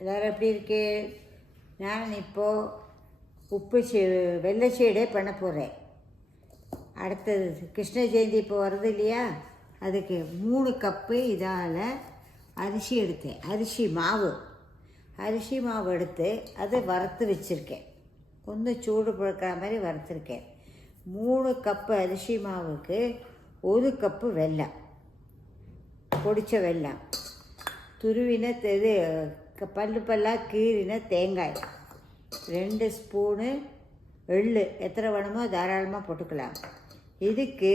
எல்லோரும் எப்படி இருக்கு? நான் இப்போது வெள்ளை சீடே பண்ண போகிறேன். அடுத்தது கிருஷ்ண ஜெயந்தி இப்போ வருது இல்லையா, அதுக்கு 3 கப்பு இதால் அரிசி எடுத்தேன். அரிசி மாவு எடுத்து அதை வறுத்து வச்சுருக்கேன். கொஞ்சம் சூடு படுக்கிற மாதிரி வறுத்துருக்கேன். 3 கப்பு அரிசி மாவுக்கு 1 கப்பு வெல்லம், பொடிச்ச வெல்லம், துருவின இது பல்லாக கீறின தேங்காய், 2 ஸ்பூனு எள்ளு, எத்தனை வேணுமோ தாராளமாக போட்டுக்கலாம். இதுக்கு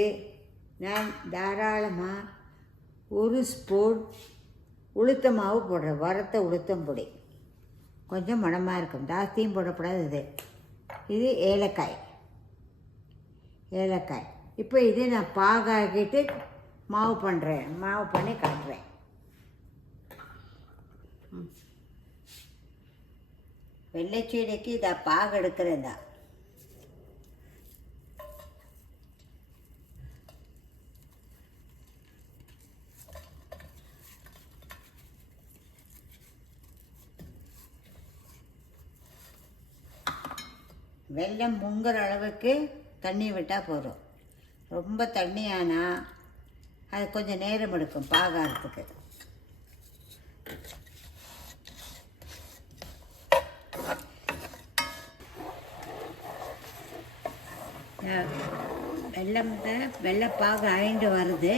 நான் தாராளமாக 1 ஸ்பூன் உளுத்த மாவு போடுறேன். வறுத்த உளுத்தம் பொடி கொஞ்சம் மணமாக இருக்கும், ஜாஸ்தியும் போடக்கூடாது. இது ஏலக்காய். இப்போ இது நான் பாகாக்கிட்டு மாவு பண்ணி காட்டுறேன். வெள்ளைச்சீடைக்கு இதை பாகு எடுக்கிறேன் தான். வெல்லம் முங்குற அளவுக்கு தண்ணி விட்டால் போதும். ரொம்ப தண்ணியானால் அது கொஞ்சம் நேரம் எடுக்கும் பாகாரத்துக்கு. வெள்ளைப்பாகு ஆயிண்டு வருது.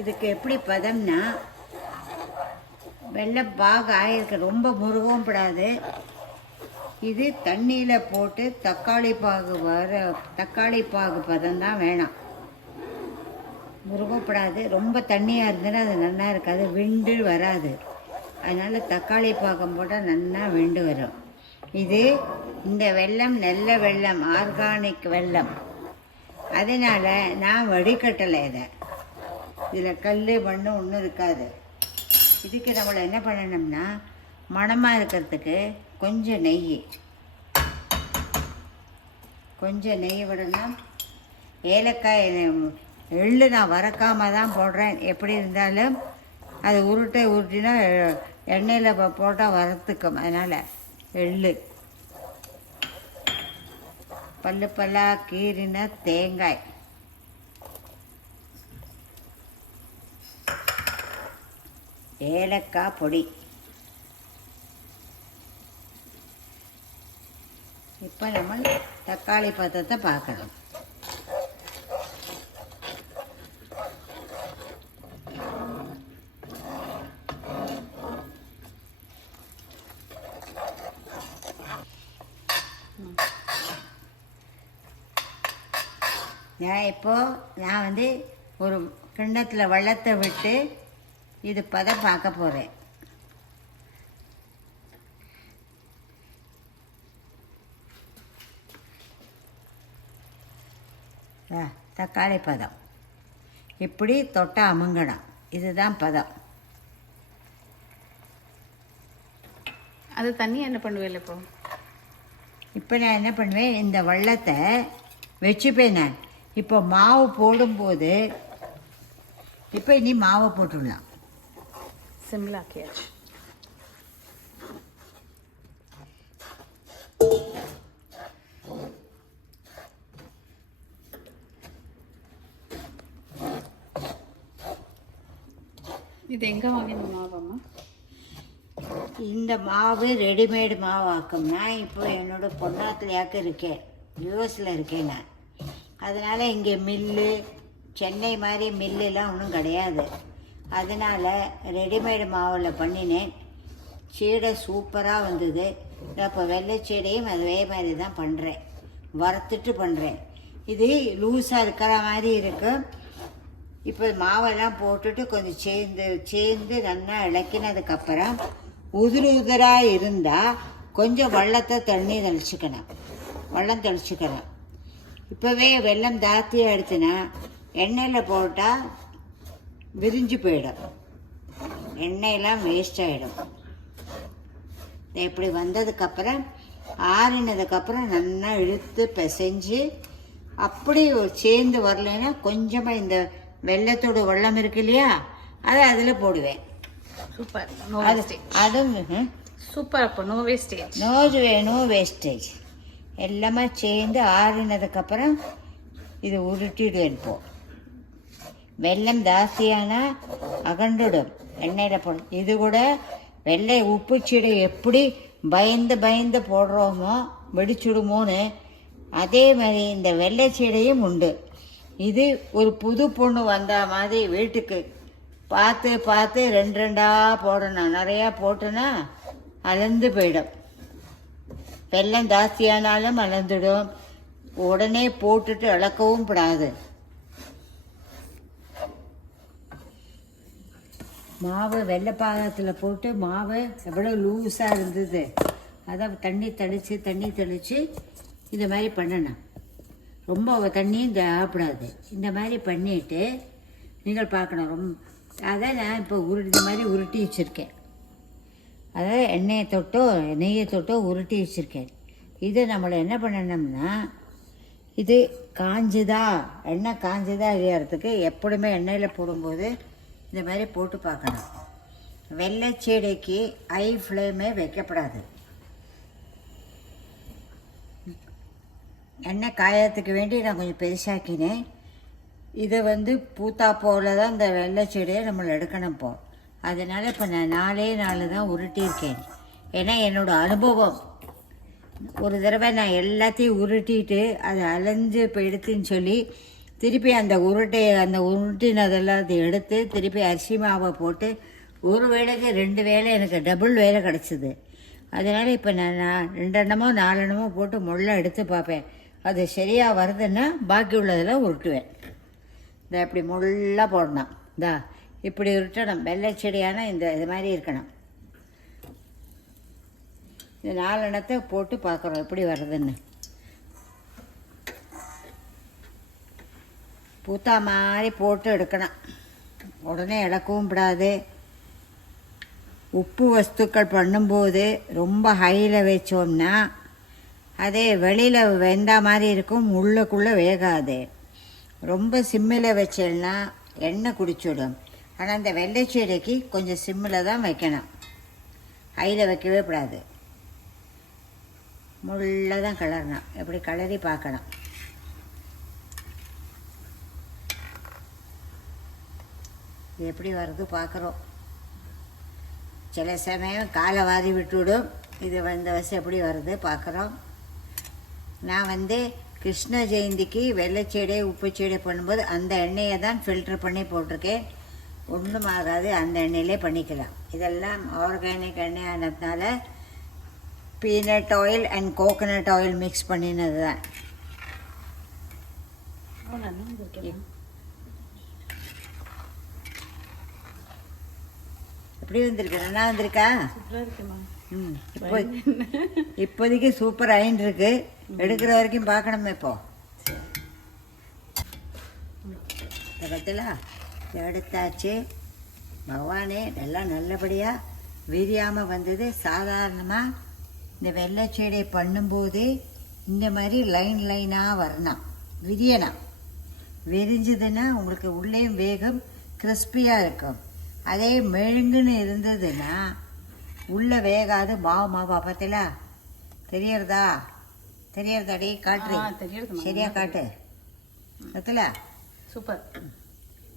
இதுக்கு எப்படி பதம்னா, வெள்ளைப்பாகு ஆயிருக்கு, ரொம்ப முருகவும் படாது. இது தண்ணியில் போட்டு தக்காளி பாகு பதம்தான் வேணாம், முருகப்படாது. ரொம்ப தண்ணியாக இருந்ததுன்னா அது நல்லா இருக்காது, விண்டு வராது. அதனால் தக்காளி பாகம் போட்டால் நல்லா விண்டு வரும். இந்த வெல்லம் நல்ல வெல்லம், ஆர்கானிக் வெல்லம். அதனால் நான் வடிகட்டலை. இதில் கல் மண் ஒன்றும் இருக்காது. இதுக்கு நம்மளை என்ன பண்ணணும்னா, மணமாக இருக்கிறதுக்கு கொஞ்சம் நெய் விடணும். ஏலக்காய், எள்ளு நான் வறக்காமல் தான் போடுறேன். எப்படி இருந்தாலும் அது உருட்டினா எண்ணெயில் போட்டால் வறுத்துக்கும். அதனால் எள்ளு, பல்லாக கீறின தேங்காய், ஏலக்காய் பொடி. இப்போ நம்ம தக்காளி பதத்தை பார்க்கணும். நான் ஒரு கிண்ணத்தில் வெள்ளத்தை விட்டு இது பதம் பார்க்க போகிறேன். தக்காளி பதம் இப்படி தொட்டா அமுங்கணும். இதுதான் பதம். அது தண்ணி என்ன பண்ணுவேன்? இப்போ நான் என்ன பண்ணுவேன், இந்த வெள்ளத்தை வச்சுப்பேன். நான் இப்போ மாவு போடும்போது இப்போ இனி மாவை போட்டுடலாம். சிம்லாக்கியாச்சு. இது எங்கே வாங்கின மாவம்மா? இந்த மாவு ரெடிமேடு மாவாக்கும். நான் இப்போ என்னோட பொன்னாத்துலையாக்க இருக்கேன், யூஎஸில் இருக்கேன் நான். அதனால் இங்கே மில்லு, சென்னை மாதிரி மில்லுலாம் ஒன்றும் கிடையாது. அதனால் ரெடிமேடு மாவில் பண்ணினேன். சீடை சூப்பராக வந்தது. இப்போ வெள்ளை சீடையும் அதே மாதிரி தான் பண்ணுறேன், வறுத்துட்டு பண்ணுறேன். இது லூஸாக இருக்கிற மாதிரி இருக்கும். இப்போ மாவெல்லாம் போட்டுட்டு கொஞ்சம் சேர்ந்து நல்லா இளக்கினதுக்கப்புறம் உதிராக இருந்தால் கொஞ்சம் வெள்ளம் தெளிச்சுக்கணும். இப்போவே வெல்லம் ஜாஸ்தியாக எடுத்துனா எண்ணெயில் போட்டால் விரிஞ்சு போயிடும், எண்ணெயெல்லாம் வேஸ்ட் ஆகிடும். இப்படி வந்ததுக்கப்புறம் ஆறினதுக்கப்புறம் நல்லா இழுத்து பிசைஞ்சு, அப்படி சேர்ந்து வரலைன்னா கொஞ்சமாக இந்த வெள்ளத்தோட வெள்ளம் இருக்கு இல்லையா, அதை அதில் போடுவேன். சூப்பர். நோ அது வேஸ்டேஜ். அதுவும் சூப்பர். அப்போ நோ வேஸ்டேஜ். No wastage. எல்லாமே சேர்ந்து ஆறினதுக்கப்புறம் இது உருட்டிடுவேன். இப்போ வெல்லம் ஜாஸ்தியானா அகண்டுடும் எண்ணெயில் போடும். இது கூட வெள்ளை உப்புச்சீடை எப்படி பயந்து போடுறோமோ வெடிச்சுடுமோன்னு அதே மாதிரி இந்த வெள்ளைச்சீடையும் உண்டு. இது ஒரு புது பொண்ணு வந்த மாதிரி வீட்டுக்கு பார்த்து ரெண்டாக போடணும். நிறையா போட்டுனா அலந்து போயிடும். வெல்லம் ஜாஸ்தியானாலும் அலந்துடும். உடனே போட்டுட்டு இழக்கவும் கூடாது. மாவு வெள்ளைப்பாகத்தில் போட்டு மாவு எவ்வளோ லூஸாக இருந்தது அதை தண்ணி தெளித்து இந்த மாதிரி பண்ணணும். ரொம்ப தண்ணியும் தேவைப்படாது. இந்த மாதிரி பண்ணிவிட்டு நீங்கள் பார்க்கணும். அதை நான் இப்போ இந்த மாதிரி உருட்டி வச்சுருக்கேன். அதாவது எண்ணெயை தொட்டோ நெய்யை தொட்டோ உருட்டி வச்சுருக்கேன். இதை நம்மளை என்ன பண்ணணும்னா இது காஞ்சுதா எண்ணெய் காஞ்சுதா இல்லையறதுக்கு எப்பொழுதுமே எண்ணெயில் போடும்போது இந்த மாதிரி போட்டு பார்க்கணும். வெள்ளைச்சீடைக்கு ஹை ஃப்ளேமே வைக்கப்படாது. எண்ணெய் காயத்துக்கு வேண்டி நான் கொஞ்சம் பெருசாக்கினேன். இது பூத்தா போல தான் இந்த வெள்ளைச்சீடையை நம்மளை எடுக்கணும். போ அதனால் இப்போ நான் 4 தான் உருட்டியிருக்கேன். ஏன்னா என்னோடய அனுபவம். ஒரு தடவை நான் எல்லாத்தையும் உருட்டிட்டு அதை அலைஞ்சு இப்போ எடுத்துன்னு சொல்லி திருப்பி அந்த உருட்டினதெல்லாம் அதை எடுத்து திருப்பி அரிசி மாவை போட்டு ஒரு வேளைக்கு 2 வேளை எனக்கு டபுள் வேலை கிடச்சிது. அதனால் இப்போ நான் 2 எண்ணமோ 4 எண்ணமோ போட்டு முள்ள எடுத்து பார்ப்பேன். அது சரியாக வருதுன்னா பாக்கி உள்ளதெல்லாம் உருட்டுவேன். இந்த இப்படி முள்ளாக போடணும். இப்படி உருட்டணும். வெள்ளைச்செடியான இது மாதிரி இருக்கணும். இந்த 4 எண்ணத்தை போட்டு பார்க்குறோம் எப்படி வருதுன்னு. பூத்தா மாதிரி போட்டு எடுக்கணும். உடனே இழக்கவும் விடாது. உப்பு வஸ்துக்கள் பண்ணும்போது ரொம்ப ஹையில் வச்சோம்னா அதே வெளியில் வெந்த மாதிரி இருக்கும், உள்ளுக்குள்ளே வேகாது. ரொம்ப சிம்மில் வச்சேன்னா எண்ணெய் குடிச்சிடும். ஆனால் அந்த வெள்ளைச்சீடைக்கு கொஞ்சம் சிம்மில் தான் வைக்கணும். ஹையில் வைக்கவே கூடாது. முள்ள தான் கிளறணும். எப்படி கிளறி பார்க்கணும். இது எப்படி வருது பார்க்குறோம். சில சமயம் காலை வாரி விட்டுவிடும். இது வருஷம் எப்படி வருது பார்க்குறோம். நான் கிருஷ்ண ஜெயந்திக்கு வெள்ளைச்சீடை உப்புச்சீடை பண்ணும்போது அந்த எண்ணெயை தான் ஃபில்ட்ரு பண்ணி போட்டிருக்கேன். ஒன்றும் ஆகாது. அந்த எண்ணெயிலே பண்ணிக்கலாம். இதெல்லாம் ஆர்கானிக் எண்ணெய் ஆனதுனால peanut oil and coconut oil mix பண்ணினது தான். எப்படி வந்திருக்கு? நல்லா வந்திருக்கா? இப்போதைக்கு சூப்பர் ஆயின்னு இருக்கு. எடுக்கிற வரைக்கும் பார்க்கணுமே. இப்போ பக்கத்தில் எடுத்தாச்சு. பகவானே எல்லாம் நல்லபடியாக விரியாமல் வந்தது. சாதாரணமாக இந்த வெள்ளைச்சீடை பண்ணும்போது இந்த மாதிரி லைனாக வரணும், விரியணும். விரிஞ்சதுன்னா உங்களுக்கு உள்ளேயும் வேகம் கிறிஸ்பியாக இருக்கும். அதே மெழுங்குன்னு இருந்ததுன்னா உள்ளே வேகாது. மாவா பார்த்தீங்களா? தெரியறதாடி? காட்டுறேன். சரியா காட்டு. பார்த்தல? சூப்பர்.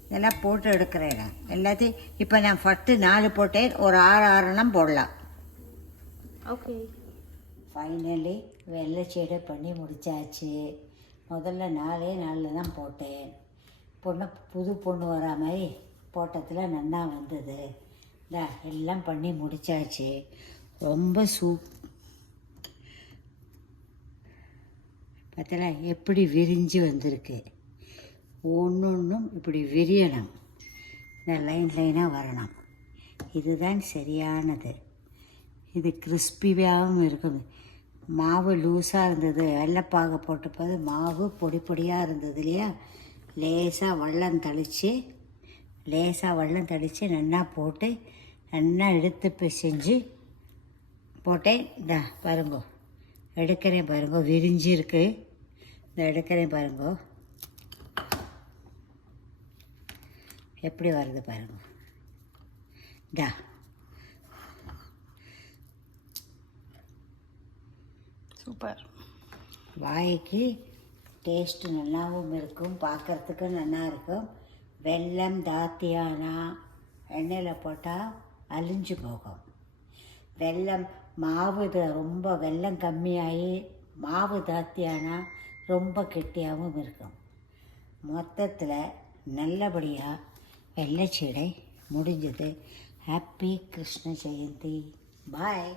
இதெல்லாம் போட்டு எடுக்கிறேன் நான் எல்லாத்தையும். இப்போ நான் ஃபஸ்ட்டு 4 போட்டேன். ஒரு 6 போடலாம். ஓகே. ஃபைனலி வெள்ளைச்சீடை பண்ணி முடித்தாச்சு. முதல்ல 4 தான் போட்டேன். புது பொண்ணு வர மாதிரி போட்டத்தில் நல்லா வந்தது. எல்லாம் பண்ணி முடித்தாச்சு. ரொம்ப பார்த்தல எப்படி விரிஞ்சு வந்திருக்கு. ஒன்றும் இப்படி விரியணும். இந்த லைனாக வரணும். இதுதான் சரியானது. இது கிறிஸ்பியாகவும் இருக்கும். மாவு லூஸாக இருந்தது. வெள்ளைப்பாக போட்டபோது மாவு பொடியாக இருந்தது இல்லையா? லேசாக வெல்லம் தளித்து நல்லா போட்டு நல்லா எடுத்து பிசைஞ்சு போட்டேன். பாருங்கோ, எடுக்கிறேன் பாருங்கோ. விரிஞ்சு இருக்கு. எடுக்கிறேன் பாருங்கோ எப்படி வருது பாருங்க. சூப்பர். வாய்க்கு டேஸ்ட்டு நல்லாவும் இருக்கும், பார்க்குறதுக்கு நல்லா இருக்கும். வெல்லம் தாத்தியானா எண்ணெயில் போட்டால் அழிஞ்சு போகும். வெல்லம் மாவு ரொம்ப வெல்லம் கம்மியாகி மாவு தாத்தியானா ரொம்ப கெட்டியாகவும் இருக்கும். மொத்தத்தில் நல்லபடியாக வெள்ளைச்சீடை முடிஞ்சது. ஹாப்பி கிருஷ்ண ஜெயந்தி. பாய்.